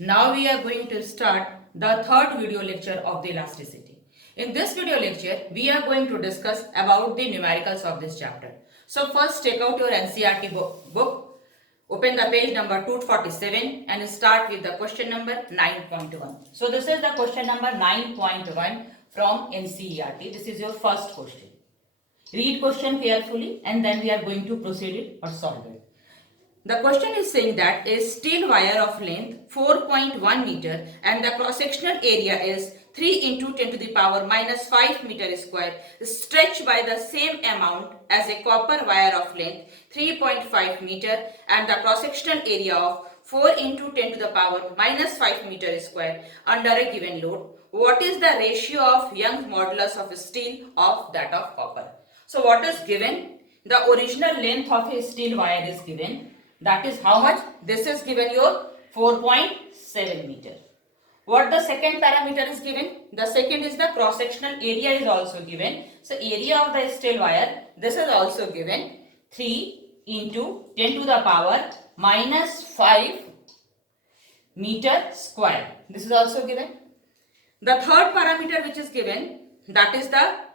Now we are going to start the third video lecture of the elasticity. In this video lecture, we are going to discuss about the numericals of this chapter. So first take out your NCERT book, open the page number 247 and start with the question number 9.1. So this is the question number 9.1 from NCERT. This is your first question. Read question carefully and then we are going to proceed it or solve it. The question is saying that a steel wire of length 4.1 meter and the cross-sectional area is 3 into 10 to the power minus 5 meter square stretched by the same amount as a copper wire of length 3.5 meter and the cross-sectional area of 4 into 10 to the power minus 5 meter square under a given load. What is the ratio of Young's modulus of steel of that of copper? So what is given? The original length of a steel wire is given. That is how much? This is given your 4.7 meter. What the second parameter is given? The second is the cross-sectional area is also given. So area of the steel wire, this is also given 3 into 10 to the power minus 5 meter square. This is also given. The third parameter which is given, that is the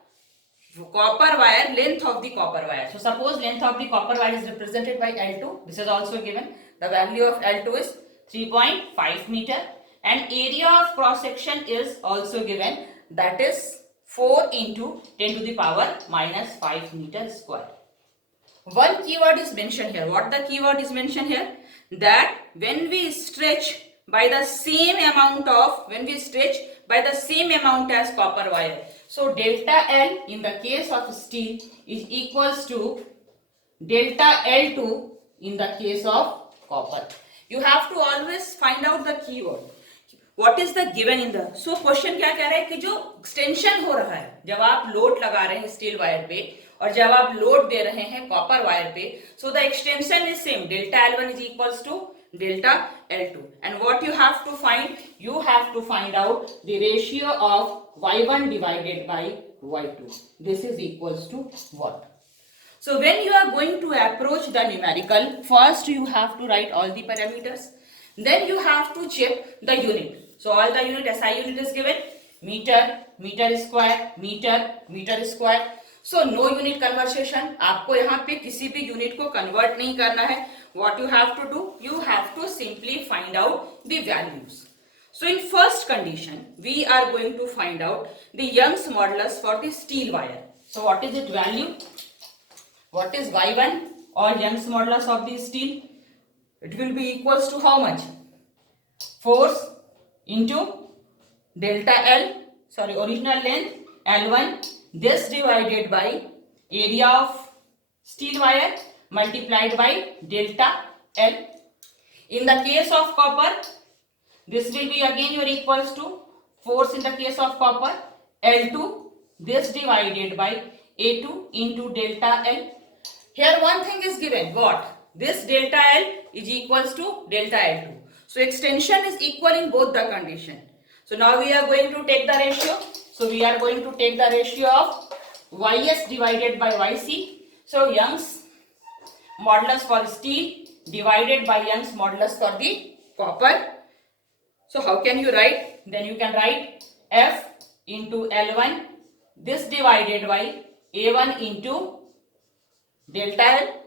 copper wire, length of the copper wire. So suppose length of the copper wire is represented by L2. This is also given. The value of L2 is 3.5 meter and area of cross section is also given, that is 4 into 10 to the power minus 5 meter square. One keyword is mentioned here. What the keyword is mentioned here? That when we stretch by the same amount as copper wire. So delta L in the case of steel is equals to delta L2 in the case of copper. You have to always find out the keyword. What is the given in the? So question क्या कह रहा है कि जो extension हो रहा है जब आप लोड लगा रहे हैं स्टील वायर पे और जब आप लोड दे रहे हैं कॉपर वायर पे, so the extension is same. Delta L1 is equals to delta L2. And what you have to find? You have to find out the ratio of Y1 divided by Y2. This is equals to what? So when you are going to approach the numerical, first you have to write all the parameters. Then you have to check the unit. So all the unit, SI unit is given. Meter, meter square, meter square. So no unit conversion. आपको यहाँ पे किसी भी unit को convert नहीं करना है. What you have to do? You have to simply find out the values. So in first condition, we are going to find out the Young's modulus for the steel wire. So what is its value? What is Y1 or Young's modulus of the steel? It will be equals to how much? Force into delta L, original length L1, this divided by area of steel wire multiplied by delta L. In the case of copper, this will be again your equals to force in the case of copper L2, this divided by A2 into delta L. Here one thing is given, what? This delta L is equals to delta L2. So extension is equal in both the condition. So now we are going to take the ratio. So we are going to take the ratio of YS divided by YC. So Young's modulus for steel divided by Young's modulus for the copper. So how can you write? Then you can write F into L1, this divided by A1 into delta L,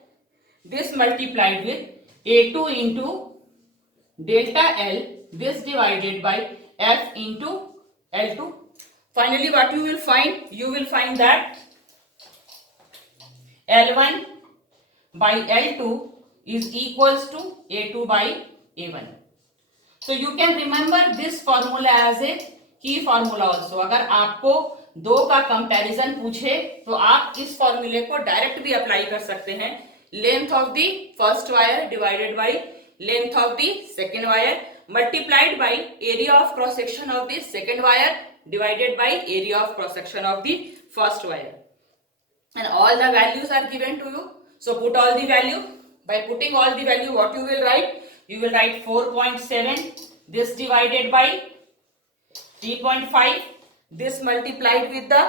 this multiplied with A2 into delta L, this divided by F into L2. Finally what you will find? You will find that L1 by L2 is equals to A2 by A1. So you can remember this formula as a key formula also. अगर आपको दो का comparison पूछे तो आप इस फॉर्मूले को डायरेक्ट भी अप्लाई कर सकते हैं. Length of the first wire divided by length of the second wire multiplied by area of cross section of the second wire divided by area of cross section of the first wire. And all the values are given to you. So put all the value. By putting all the value, what you will write? You will write 4.7, this divided by 3.5, this multiplied with the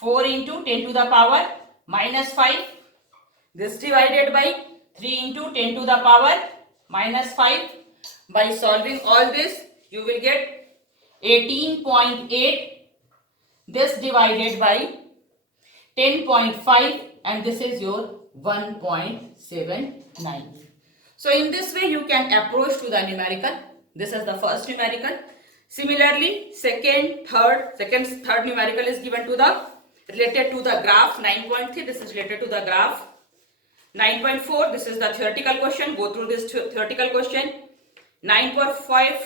4 into 10 to the power minus 5, this divided by 3 into 10 to the power minus 5, By solving all this, you will get 18.8. This divided by 10.5, and this is your 1.79. So in this way you can approach to the numerical. This is the first numerical. Similarly, third numerical is given to the related to the graph. 9.3, this is related to the graph. 9.4, this is the theoretical question. Go through this theoretical question. 9.5,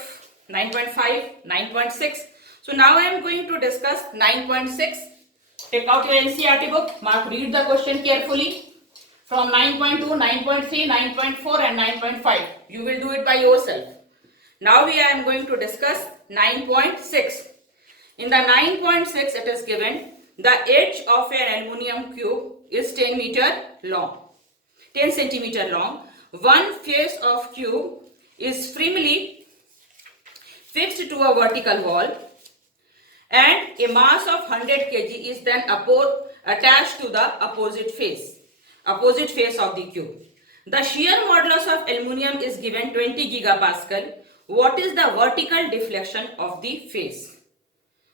9.6. So now I am going to discuss 9.6. Take out your NCERT book. Mark, read the question carefully. From 9.2, 9.3, 9.4 and 9.5. You will do it by yourself. Now I am going to discuss 9.6. In the 9.6 it is given the edge of an aluminum cube is 10 centimeter long. One face of cube is firmly fixed to a vertical wall and a mass of 100 kg is then attached to the opposite face of the cube. The shear modulus of aluminum is given 20 gigapascal. What is the vertical deflection of the face?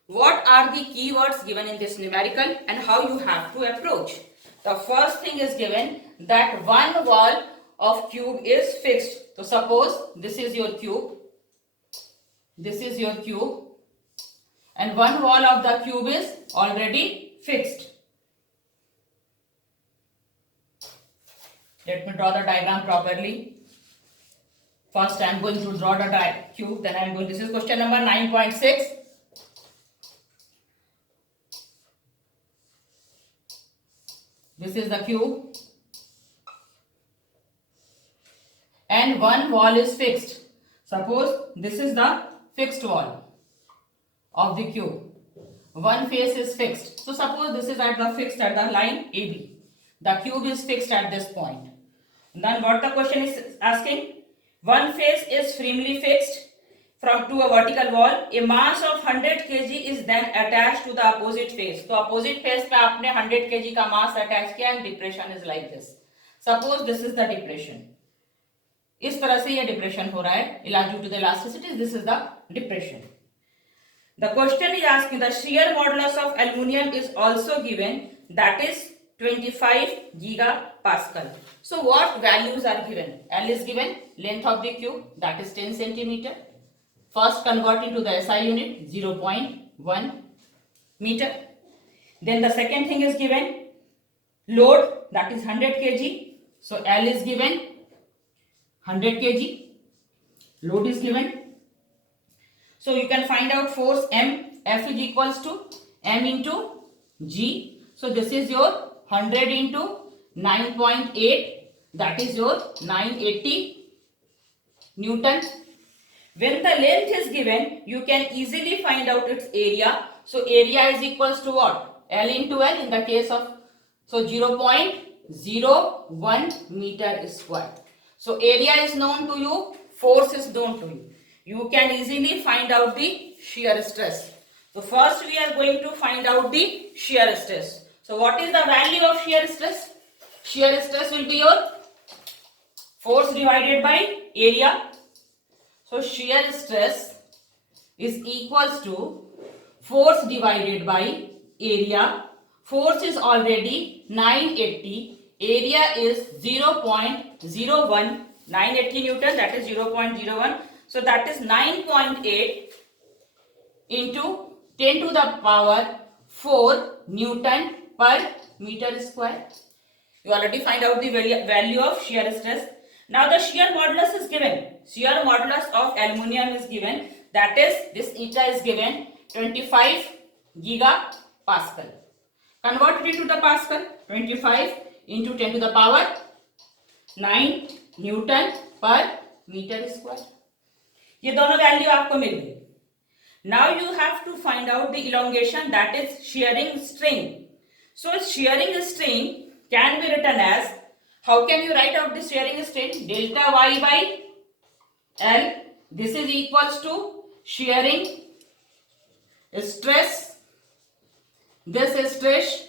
What are the keywords given in this numerical and how you have to approach? The first thing is given that one wall of cube is fixed. So suppose this is your cube, and one wall of the cube is already fixed. Let me draw the diagram properly. First I am going to draw the cube, then I am going, this is question number 9.6. This is the cube and one wall is fixed. Suppose this is the fixed wall of the cube. One face is fixed. So suppose this is fixed at the line AB. The cube is fixed at this point. Then what the question is asking? One face is firmly fixed to a vertical wall. A mass of 100 kg is then attached to the opposite face. So opposite face पे आपने 100 kg का mass attach किया and depression is like this. Suppose this is the depression. इस तरह से ये depression हो रहा है. Due to the elasticity, this is the depression. The question is asking the shear modulus of aluminium is also given, that is 25 gigapascal. So what values are given? L is given, length of the cube, that is 10 centimeter. First convert into the SI unit, 0.1 meter. Then the second thing is given, load, that is 100 kg. So L is given 100 kg. Load is given. So you can find out force M. F is equals to M into G. So this is your 100 into 9.8. That is your 980 Newton. When the length is given, you can easily find out its area. So area is equals to what? L into L in the case of, so 0.01 meter square. So area is known to you, force is known to you. You can easily find out the shear stress. So first we are going to find out the shear stress. So what is the value of shear stress? Shear stress will be your force divided by area. So shear stress is equals to force divided by area. Force is already 980. Area is 0.01. 980 Newton, that is 0.01. So that is 9.8 into 10 to the power 4 Newton per meter square. You already find out the value of shear stress. Now the shear modulus is given. Shear modulus of aluminium is given. That is, this eta is given 25 gigapascal. Convert it into the pascal. 25 into 10 to the power 9 Newton per meter square. ये दोनों value आपको मिल गई. Now you have to find out the elongation, that is shearing strain. So shearing strain can be written as, how can you write out the shearing strain? Delta Y by L. This is equals to shearing stress. This stress,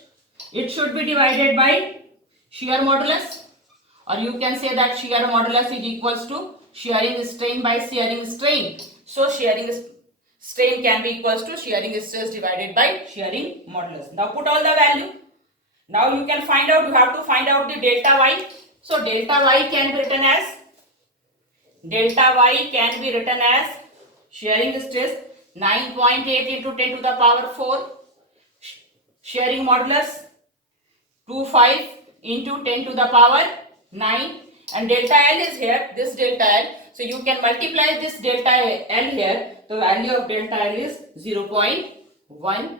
it should be divided by shear modulus, or you can say that shear modulus is equals to shearing strain by shearing strain. So shearing strain can be equals to shearing stress divided by shearing modulus. Now put all the value. Now you can find out, you have to find out the delta y. So delta y can be written as shearing stress 9.8 into 10 to the power 4, shearing modulus 25 into 10 to the power 9, and delta L is here, this delta L. So you can multiply this delta L here. The value of delta L is 0.1.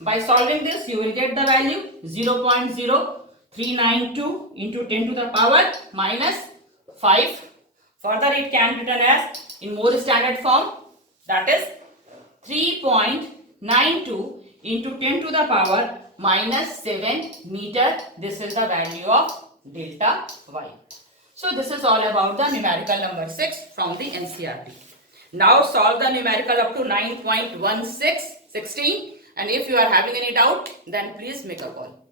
By solving this, you will get the value 0.0392 into 10 to the power minus 5. Further, it can be written as in more standard form, that is 3.92 into 10 to the power minus 7 meter. This is the value of delta y. So this is all about the numerical number 6 from the NCERT. Now solve the numerical up to 9.16, 16, and if you are having any doubt, then please make a call.